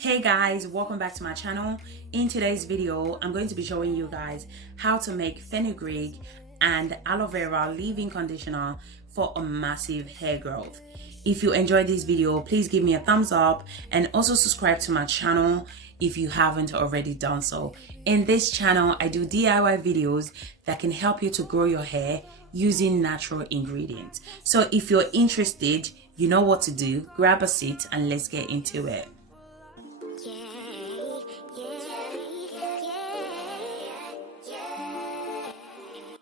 Hey guys, welcome back to my channel. In today's video, I'm going to be showing you guys how to make fenugreek and aloe vera leave-in conditioner for a massive hair growth. If you enjoyed this video, please give me a thumbs up and also subscribe to my channel if you haven't already done so. In this channel, I do DIY videos that can help you to grow your hair using natural ingredients. So if you're interested, you know what to do. Grab a seat and let's get into it.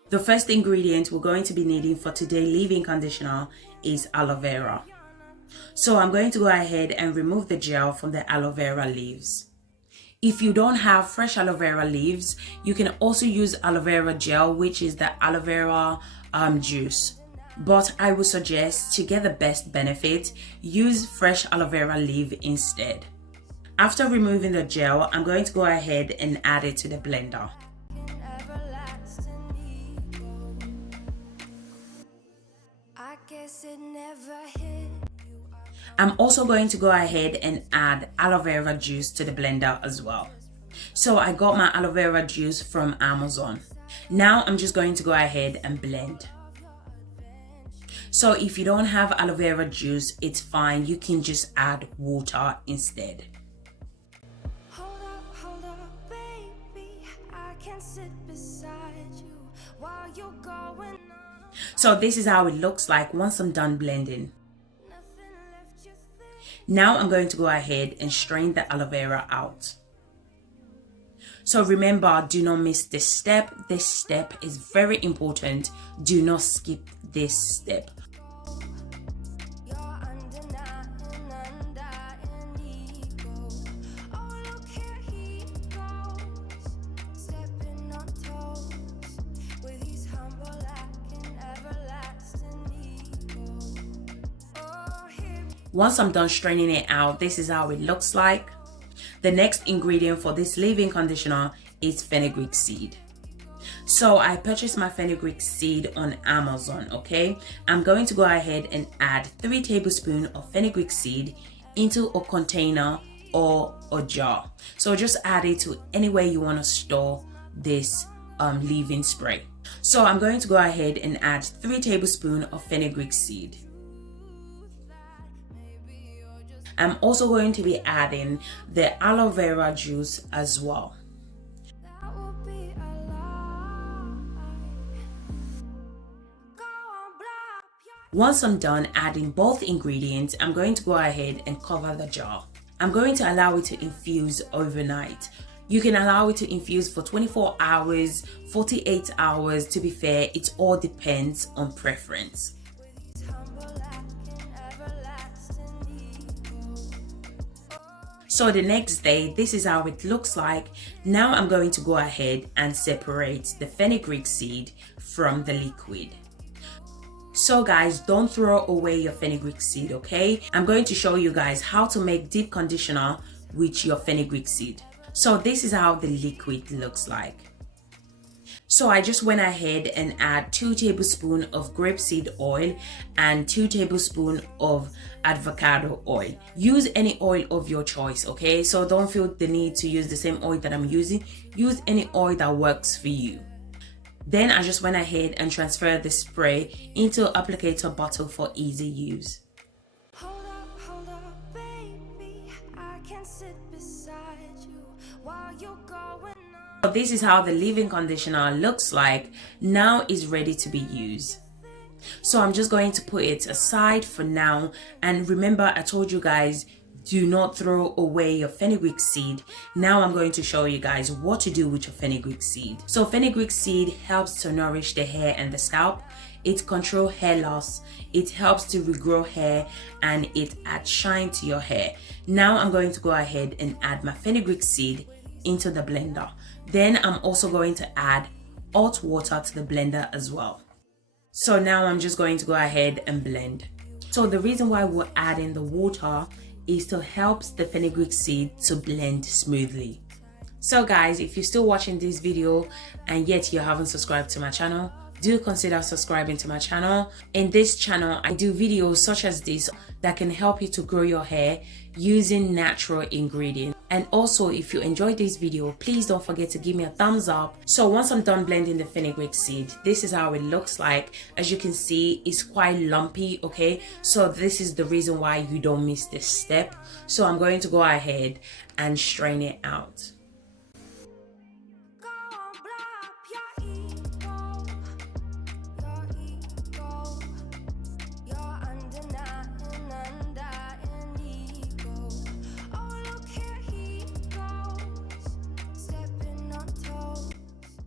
The first ingredient we're going to be needing for today's leave-in conditioner is aloe vera. So I'm going to go ahead and remove the gel from the aloe vera leaves. If you don't have fresh aloe vera leaves, you can also use aloe vera gel, which is the aloe vera juice. But I would suggest, to get the best benefit, use fresh aloe vera leaf instead. After removing the gel, I'm going to go ahead and add it to the blender. I'm also going to go ahead and add aloe vera juice to the blender as well. So I got my aloe vera juice from Amazon. Now I'm just going to go ahead and blend. So if you don't have aloe vera juice, it's fine. You can just add water instead. Hold up, baby. I can sit beside you while you're going on. So this is how it looks like once I'm done blending. Now I'm going to go ahead and strain the aloe vera out. So remember, do not miss this step. This step is very important. Do not skip this step. Once I'm done straining it out, this is how it looks like. The next ingredient for this leave-in conditioner is fenugreek seed. So I purchased my fenugreek seed on Amazon, okay? I'm going to go ahead and add 3 tablespoons of fenugreek seed into a container or a jar. So just add it to anywhere you want to store this leave-in spray. So I'm going to go ahead and add 3 tablespoons of fenugreek seed. I'm also going to be adding the aloe vera juice as well. Once I'm done adding both ingredients, I'm going to go ahead and cover the jar. I'm going to allow it to infuse overnight. You can allow it to infuse for 24 hours, 48 hours. To be fair, it all depends on preference. So the next day, this is how it looks like. Now I'm going to go ahead and separate the fenugreek seed from the liquid. So guys, don't throw away your fenugreek seed, okay? I'm going to show you guys how to make deep conditioner with your fenugreek seed. So this is how the liquid looks like. So I just went ahead and add 2 tablespoons of grapeseed oil and 2 tablespoons of avocado oil. Use any oil of your choice, okay? So don't feel the need to use the same oil that I'm using. Use any oil that works for you. Then I just went ahead and transferred the spray into an applicator bottle for easy use. Hold up, baby. I can sit beside you while you're going on. So this is how the leave-in conditioner looks like. Now it's ready to be used. So I'm just going to put it aside for now. And remember, I told you guys, do not throw away your fenugreek seed. Now I'm going to show you guys what to do with your fenugreek seed. So fenugreek seed helps to nourish the hair and the scalp. It controls hair loss. It helps to regrow hair and it adds shine to your hair. Now I'm going to go ahead and add my fenugreek seed into the blender. Then I'm also going to add hot water to the blender as well. So now I'm just going to go ahead and blend. So the reason why we're adding the water is to help the fenugreek seed to blend smoothly. So guys, if you're still watching this video and yet you haven't subscribed to my channel, do consider subscribing to my channel. In this channel, I do videos such as this that can help you to grow your hair using natural ingredients. And also, if you enjoyed this video, please don't forget to give me a thumbs up. So once I'm done blending the fenugreek seed, this is how it looks like. As you can see, it's quite lumpy, okay? So this is the reason why you don't miss this step. So I'm going to go ahead and strain it out.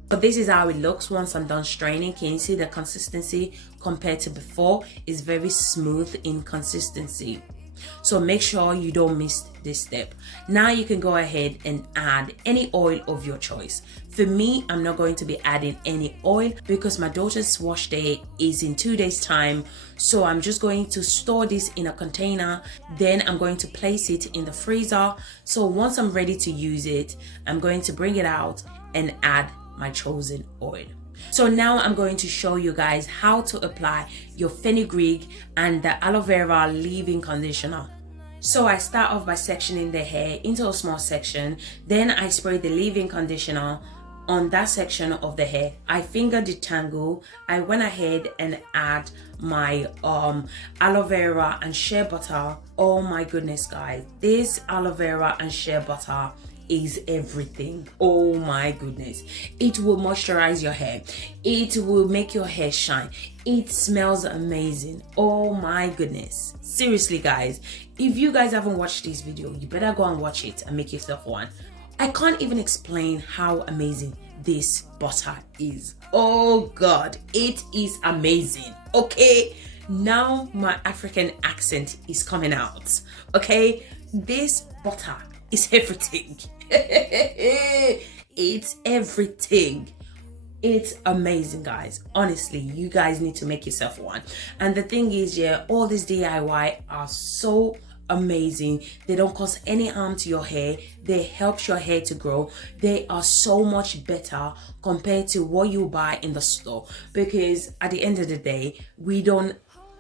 But this is how it looks once I'm done straining. Can you see the consistency compared to before? Is very smooth in consistency. So make sure you don't miss this step. Now you can go ahead and add any oil of your choice. For me, I'm not going to be adding any oil because my daughter's wash day is in 2 days time. So I'm just going to store this in a container. Then I'm going to place it in the freezer. So once I'm ready to use it, I'm going to bring it out and add my chosen oil. So now I'm going to show you guys how to apply your fenugreek and the aloe vera leave-in conditioner. So I start off by sectioning the hair into a small section. Then I spray the leave-in conditioner on that section of the hair. I finger detangle. I went ahead and add my aloe vera and shea butter. Oh my goodness, guys, this aloe vera and shea butter is everything. Oh my goodness, it will moisturize your hair, it will make your hair shine, it smells amazing. Oh my goodness, seriously guys, if you guys haven't watched this video, you better go and watch it and make yourself one. I can't even explain how amazing this butter is. Oh god, it is amazing. Okay, now my African accent is coming out. Okay, this butter is everything. It's everything. It's amazing, guys. Honestly, you guys need to make yourself one. And the thing is, yeah, all these DIY are so amazing. They don't cause any harm to your hair. They help your hair to grow. They are so much better compared to what you buy in the store, because at the end of the day, we don't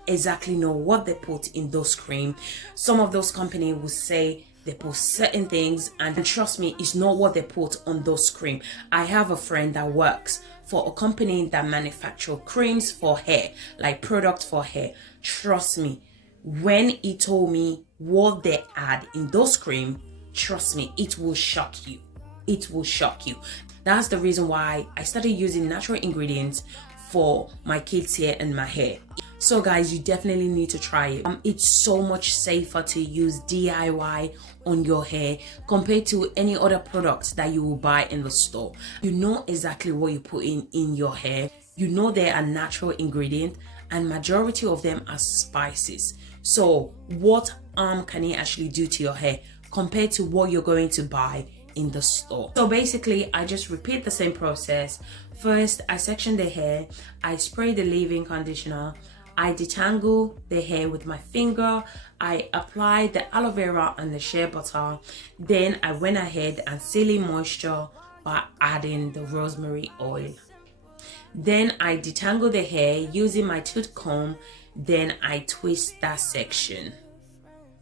exactly know what they put in those cream. Some of those companies will say they put certain things, and trust me, it's not what they put on those cream. I have a friend that works for a company that manufacture creams for hair, like product for hair. Trust me, when he told me what they add in those cream, trust me, it will shock you. It will shock you. That's the reason why I started using natural ingredients for my kids' hair and my hair. So guys, you definitely need to try it. It's so much safer to use DIY on your hair compared to any other products that you will buy in the store. You know exactly what you put in your hair. You know they are natural ingredients, and majority of them are spices. So what can it actually do to your hair compared to what you're going to buy in the store? So basically, I just repeat the same process. First, I section the hair, I spray the leave-in conditioner, I detangle the hair with my finger, I apply the aloe vera and the shea butter, then I went ahead and seal in moisture by adding the rosemary oil. Then I detangle the hair using my tooth comb, then I twist that section.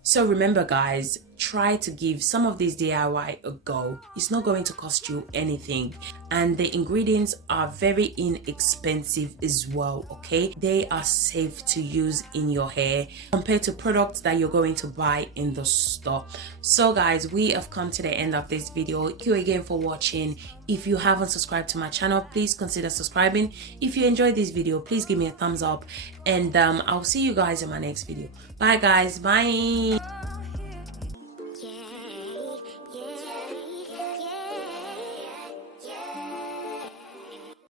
So remember guys, try to give some of these DIY a go. It's not going to cost you anything, and the ingredients are very inexpensive as well, okay? They are safe to use in your hair compared to products that you're going to buy in the store. So guys, we have come to the end of this video. Thank you again for watching. If you haven't subscribed to my channel, please consider subscribing. If you enjoyed this video, please give me a thumbs up, and I'll see you guys in my next video. Bye guys, bye.